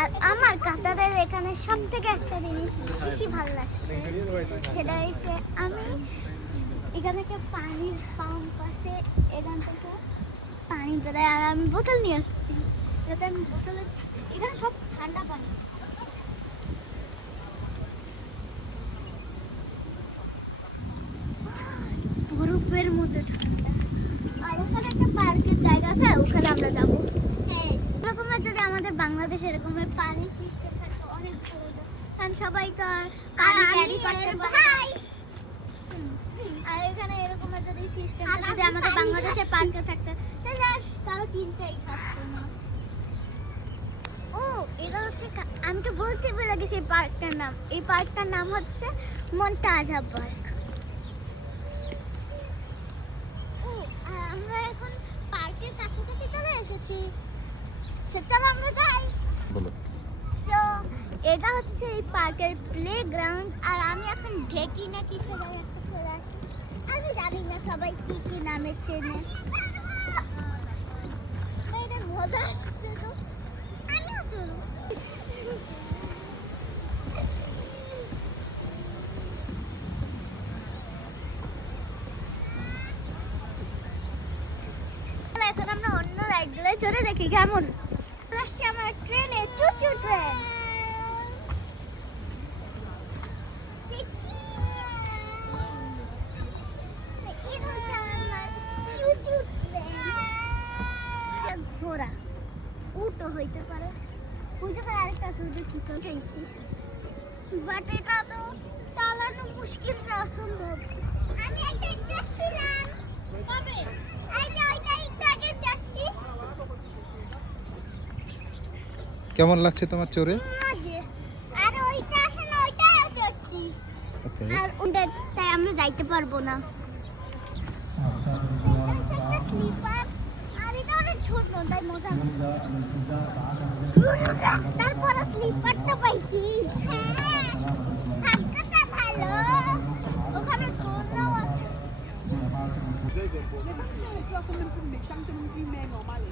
আর আমার কাতারের এখানে সব থেকে একটা জিনিস বেশি ভালো লাগছে, সেটা হচ্ছে আমি এখানে একটা পানির পাম্প আছে, এখান থেকে পানি বেরোয় আর আমি বোতল নিয়ে আসছি, যাতে আমি বোতলে এখানে সব ঠান্ডা পানি। বরফের মধ্যে ঠান্ডা। আর ওখানে একটা পার্কের জায়গা আছে, ওখানে আমরা যাবো। হ্যাঁ, এরকমের যদি আমাদের বাংলাদেশে এরকমের পানি সিস্টেম থাকতো অনেক ভালো হতো, কারণ সবাই তো আর পানি ক্যারি করতে পারে। আর এখানে এরকমের যদি সিস্টেম যদি আমাদের বাংলাদেশের পার্কে থাকতো তাহলে আর কারো চিন্তাই থাকতো না। ও এটা হচ্ছে, আমি তো বলতে ভুলে গেছি এই পার্কটার নাম। এই পার্কটার নাম হচ্ছে মন্তাজা পার্ক। ও আর আমরা এখন পার্কের কাছাকাছি চলে এসেছি, চলো আমরা যাই। বলো। সো এটা হচ্ছে এই পার্কের প্লেগ্রাউন্ড, আর আমি এখন ঢেকি না কি সবাই একটা চলে আসি। আমি জানি না সবাই কি কি নামে চেনে। এটা মজা আসছে তো, আমিও চলো। এখন আমরা অন্য রাইডগুলো চড়ে দেখি কেমন। আসছে আমার ট্রেনে, চুচু ট্রেন। ঘোড়া উটো হইতে পারে, ওই জায়গায় আরেকটা শুধু কি চড়াইছি, বাট এটা তো চালানো মুশকিল না, অসম্ভব। আমি একটা যাচ্ছিলাম, কবে এই যে ওইটা একটু আগে যাচ্ছি। কেমন লাগছে তোমার চড়ে? আর ওইটা আসে না, ওইটাও যাচ্ছি। ওকে। আর ওদের তাই আমরা যাইতে পারবো না। স্লিপার, আর এটা অনেক ছোট তাই মজা না। তারপরে স্লিপারটা পাইছি। হ্যাঁ, ভাগ্যটা ভালো, ওখানে দোলনাও আছে। Les vaccins, tu as seulement pour les champs de mon normal.